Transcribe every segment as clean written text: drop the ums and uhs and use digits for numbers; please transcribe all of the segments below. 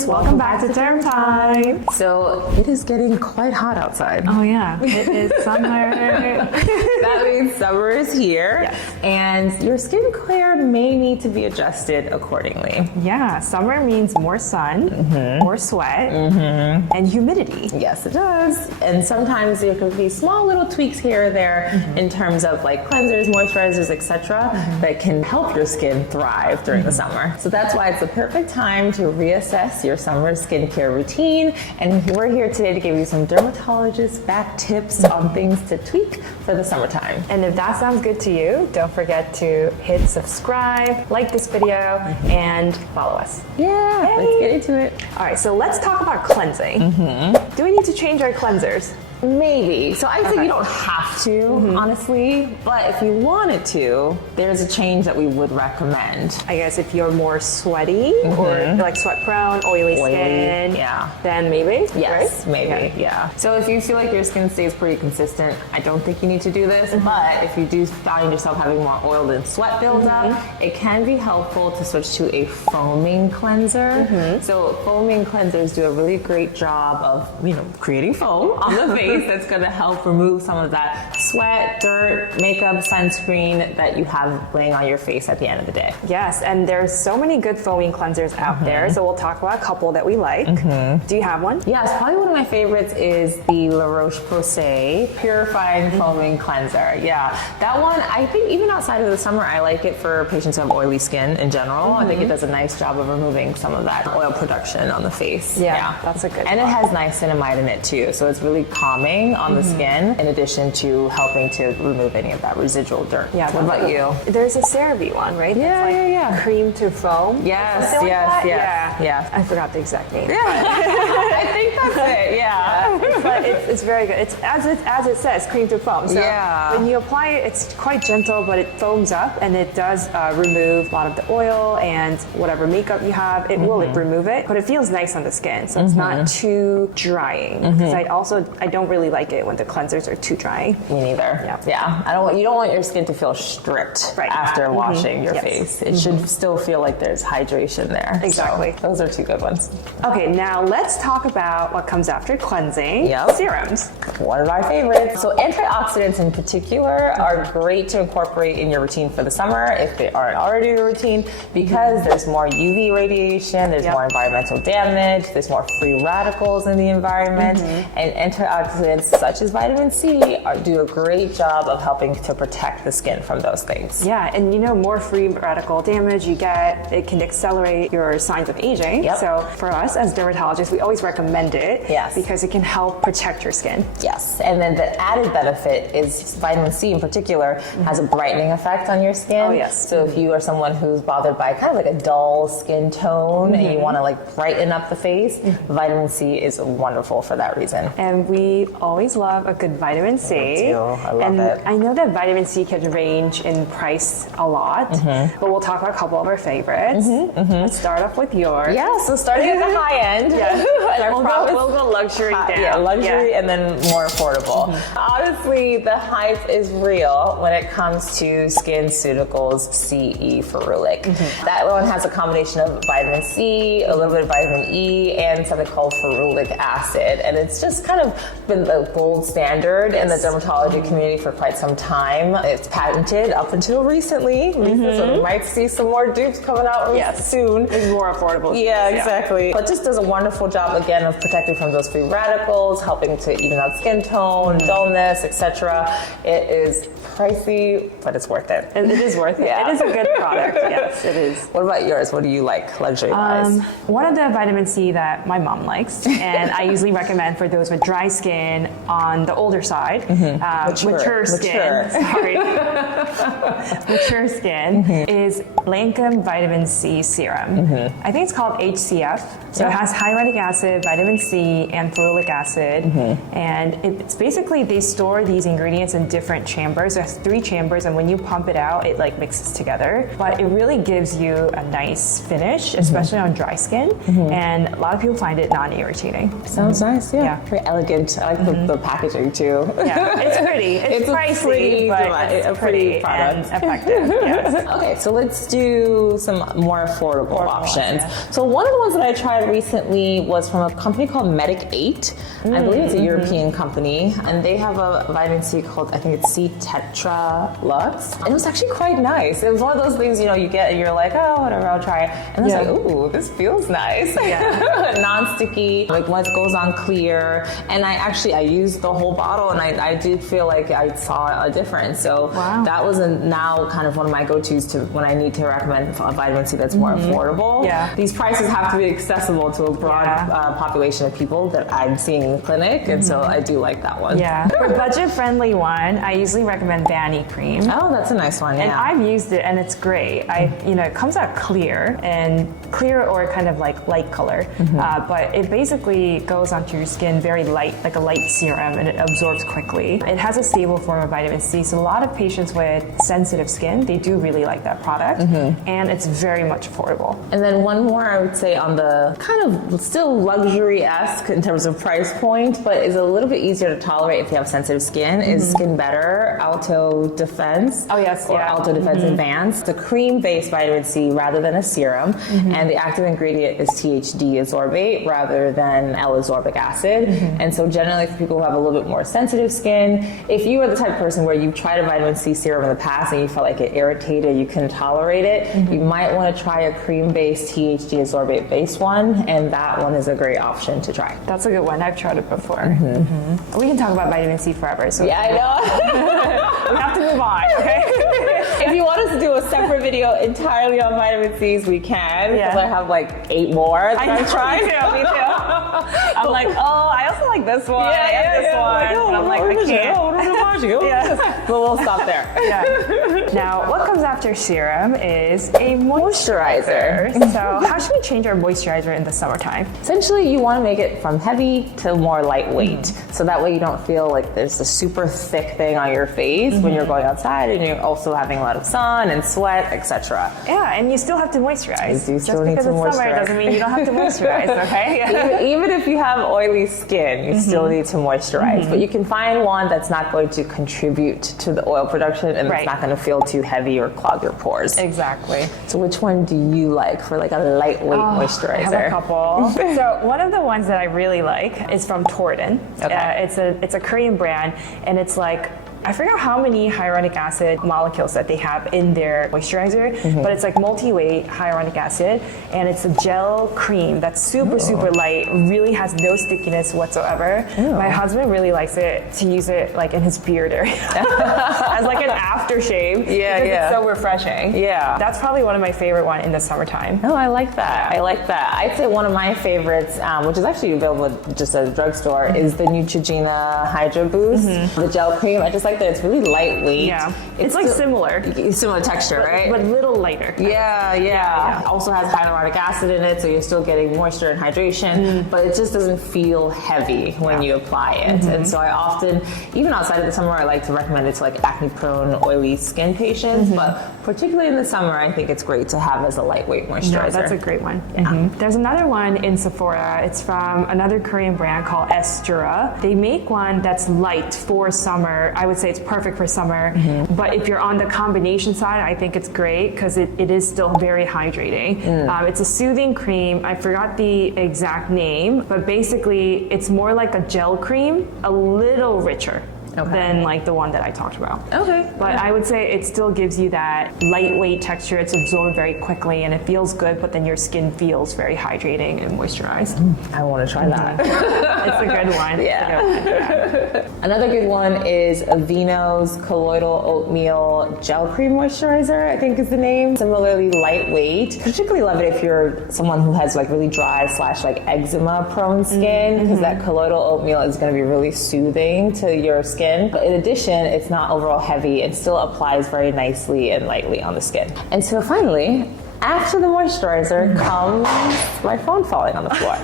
friends, welcome back to Derm Time. So it is getting quite hot outside. Oh yeah, it is summer. That means summer is here, Yes. and your skincare may need to be adjusted accordingly. Yeah, summer means more sun, more sweat, and humidity. Yes, it does. And sometimes there could be small little tweaks here or there in terms of like cleansers, moisturizers, etc. that can help your skin thrive during the summer. So that's why it's the perfect time to reassess your summer skincare routine. And we're here today to give you some dermatologist-backed tips on things to tweak for the summertime. And if that sounds good to you, don't forget to hit subscribe, like this video, and follow us. Yeah, let's get into it. All right, so let's talk about cleansing. Do we need to change our cleansers? Maybe. So I'd say you don't have to, honestly, but if you wanted to, there's a change that we would recommend. I guess if you're more sweaty or like sweat prone, oily skin, yeah. then maybe. Yes, right? maybe, yeah. So if you feel like your skin stays pretty consistent, I don't think you need to do this, but if you do find yourself having more oil and sweat buildup, it can be helpful to switch to a foaming cleanser. So foaming cleansers do a really great job of, creating foam on the face. That's going to help remove some of that sweat, dirt, makeup, sunscreen that you have laying on your face at the end of the day. Yes, and there's so many good foaming cleansers out there, so we'll talk about a couple that we like. Do you have one? Yes, probably one of my favorites is the La Roche-Posay Purifying Foaming Cleanser. Yeah, that one, I think even outside of the summer, I like it for patients who have oily skin in general. I think it does a nice job of removing some of that oil production on the face. Yeah, that's a good And one. it has niacinamide in it too, so it's really calming on the skin, in addition to helping to remove any of that residual dirt. Yeah. What about you? There's a CeraVe one, right? Yeah, That's like yeah. Cream to foam. Yes, Something like that? yes. Yeah. I forgot the exact name. I think that's it, yeah. But it's very good. It's as it says, cream to foam. So Yeah. when you apply it, it's quite gentle, but it foams up and it does remove a lot of the oil and whatever makeup you have. It will remove it, but it feels nice on the skin, so it's not too drying. Because I don't really like it when the cleansers are too drying. Me neither. Yeah. You don't want your skin to feel stripped after washing your face. It should still feel like there's hydration there. Exactly. So those are two good ones. Okay, now let's talk about what comes after cleansing. Yep. Serums. One of our favorites. So antioxidants in particular are great to incorporate in your routine for the summer if they aren't already in your routine, because there's more UV radiation, there's more environmental damage, there's more free radicals in the environment, and antioxidants such as vitamin C do a great job of helping to protect the skin from those things. Yeah, and more free radical damage you get, it can accelerate your signs of aging. Yep. So for us as dermatologists, we always recommend it because it can help protect your skin. Yes, and then the added benefit is vitamin C in particular has a brightening effect on your skin. Oh, yes. So if you are someone who's bothered by kind of like a dull skin tone and you want to like brighten up the face, vitamin C is wonderful for that reason. And we always love a good vitamin C. Me too. I love and it. I know that vitamin C can range in price a lot, but we'll talk about a couple of our favorites. Let's start off with yours. Yeah, so starting at the high end. We'll go luxury down. Yeah, luxury and then more affordable. Honestly, the hype is real when it comes to SkinCeuticals CE Ferulic. That one has a combination of vitamin C, a little bit of vitamin E, and something called ferulic acid. And it's just kind of been the gold standard in the dermatology community for quite some time. It's patented up until recently, so we might see some more dupes coming out soon. It's more affordable. Yeah, exactly. But just does a wonderful job again of protecting from those free radicals, helping to even out skin tone, dullness, etc. It is pricey, but it's worth it. And it is worth it. Yeah. It is a good product. Yes, it is. What about yours? What do you like luxury-wise? One of the vitamin C that my mom likes, and I usually recommend for those with dry skin on the older side, mature skin. Sorry, mature skin is Lancome Vitamin C Serum. I think it's called HCF. So it has hyaluronic acid, vitamin C, and ferulic acid, and it's basically they store these ingredients in different chambers. There's 3 chambers, and when you pump it out, it like mixes together. But it really gives you a nice finish, especially on dry skin, and a lot of people find it non-irritating. Sounds nice, Yeah. Very elegant. I like the packaging too. Yeah, it's pretty. It's pricey, pretty but it's pretty product. and effective. Yes. Okay, so let's do some more affordable options. So one of the ones that I tried recently was from a company called Medic 8. I believe it's a European company, and they have a vitamin C called, I think it's C Tetra Lux. And it was actually quite nice. It was one of those things, you get and you're like, oh, whatever, I'll try it. And it's like, ooh, this feels nice. Yeah. Non-sticky, like once it goes on clear. And I used the whole bottle, and I did feel like I saw a difference. So that was now kind of one of my go-tos to when I need to recommend a vitamin C that's more affordable. Yeah. These prices have to be accessible to a broad population of people that I'm seeing in the clinic, and so I do like that one. Yeah. For budget-friendly one, I usually recommend Vanny Cream. Oh, that's a nice one. Yeah. And I've used it, and it's great. It comes out clear or kind of like light color, but it basically goes onto your skin very light, like a light serum, and it absorbs quickly. It has a stable form of vitamin C, so a lot of patients with sensitive skin, they do really like that product, and it's very much affordable. And then one more, I would say, on the kind of still luxury-esque in terms of price point, but is a little bit easier to tolerate if you have sensitive skin, is Skin Better Alto Defense. Oh, yes, or Alto Defense Advanced. It's a cream-based vitamin C rather than a serum, and the active ingredient is THD ascorbate rather than L-ascorbic acid. And so generally for people who have a little bit more sensitive skin, if you are the type of person where you've tried a vitamin C serum in the past and you felt like it irritated, you couldn't tolerate it, you might want to try a cream-based THD ascorbate-based one, and that one is a great option to try. That's a good one. I've tried it before. We can talk about vitamin C forever. So yeah, I know. we have to move on, okay? If you want us to do a separate video entirely on vitamin C's, we can, because I have like 8 more that I've tried. Me too. I'm like, I also like this one. I have this one. I'm like, I can't. But we'll stop there. Now, what comes after serum is a moisturizer. So how should we change our moisturizer in the summertime? Essentially, you want to make it from heavy to more lightweight. So that way you don't feel like there's a super thick thing on your face when you're going outside and you're also having a lot of sun and sweat, etc. Yeah, and you still have to moisturize. You do still need to moisturize. Just because it's summer doesn't mean you don't have to moisturize, okay? Even if you have oily skin, you still need to moisturize. But you can find one that's not going to contribute to the oil production and it's not going to feel too heavy or clog your pores. Exactly. So which one do you like for like a lightweight moisturizer? I have a couple. So one of the ones that I really like is from Torden. It's a Korean brand, and it's like, I forgot how many hyaluronic acid molecules that they have in their moisturizer, but it's like multi-weight hyaluronic acid, and it's a gel cream that's super light, really has no stickiness whatsoever. My husband really likes it to use it like in his beard area as like an aftershave. It's so refreshing. That's probably one of my favorite one in the summertime. Oh, I like that. I like that. I'd say one of my favorites, which is actually available at just a drugstore, is the Neutrogena Hydra Boost, the gel cream. I just like that it's really lightweight. It's like similar texture, right? But a little lighter. Also has hyaluronic acid in it, so you're still getting moisture and hydration, but it just doesn't feel heavy when you apply it. And so I often, even outside of the summer, I like to recommend it to like acne-prone, oily skin patients, but particularly in the summer, I think it's great to have as a lightweight moisturizer. No, that's a great one. There's another one in Sephora. It's from another Korean brand called Estura. They make one that's light for summer. I would say it's perfect for summer, but if you're on the combination side, I think it's great because it is still very hydrating. It's a soothing cream. I forgot the exact name, but basically it's more like a gel cream, a little richer than like the one that I talked about. But I would say it still gives you that lightweight texture. It's absorbed very quickly and it feels good, but then your skin feels very hydrating and moisturized. I want to try that. It's a good one. Another good one is Aveeno's Colloidal Oatmeal Gel Cream Moisturizer, I think is the name. Similarly lightweight. Particularly love it if you're someone who has like really dry / like eczema prone skin, because that colloidal oatmeal is going to be really soothing to your skin. But in addition, it's not overall heavy. It still applies very nicely and lightly on the skin. And so finally, after the moisturizer comes my phone falling on the floor.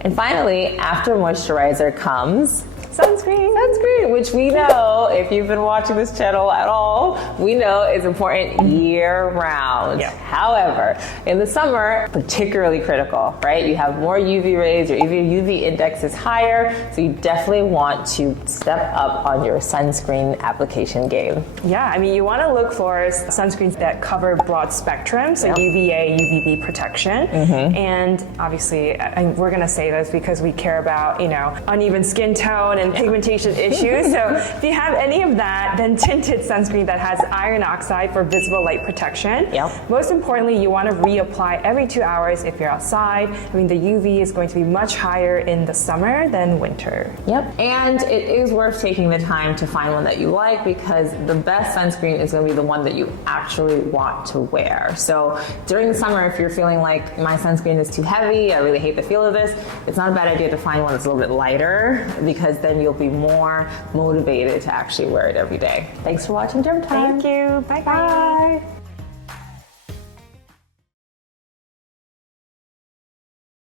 And finally, after moisturizer comes sunscreen. Sunscreen, which we know, if you've been watching this channel at all, we know is important year round. Yeah. However, in the summer, particularly critical, right? You have more UV rays, your UV index is higher, so you definitely want to step up on your sunscreen application game. Yeah, I mean, you want to look for sunscreens that cover broad spectrum, so UVA, UVB protection. And obviously, we're going to say this because we care about, uneven skin tone and pigmentation issues. So if you have any of that, then tinted sunscreen that has iron oxide for visible light protection. Most importantly, you want to reapply every 2 hours if you're outside. I mean, the UV is going to be much higher in the summer than winter. And it is worth taking the time to find one that you like, because the best sunscreen is going to be the one that you actually want to wear. So during the summer, if you're feeling like my sunscreen is too heavy, I really hate the feel of this, it's not a bad idea to find one that's a little bit lighter, because then you'll be more motivated to actually wear it every day. Thanks for watching Derm Time. Thank you. Bye.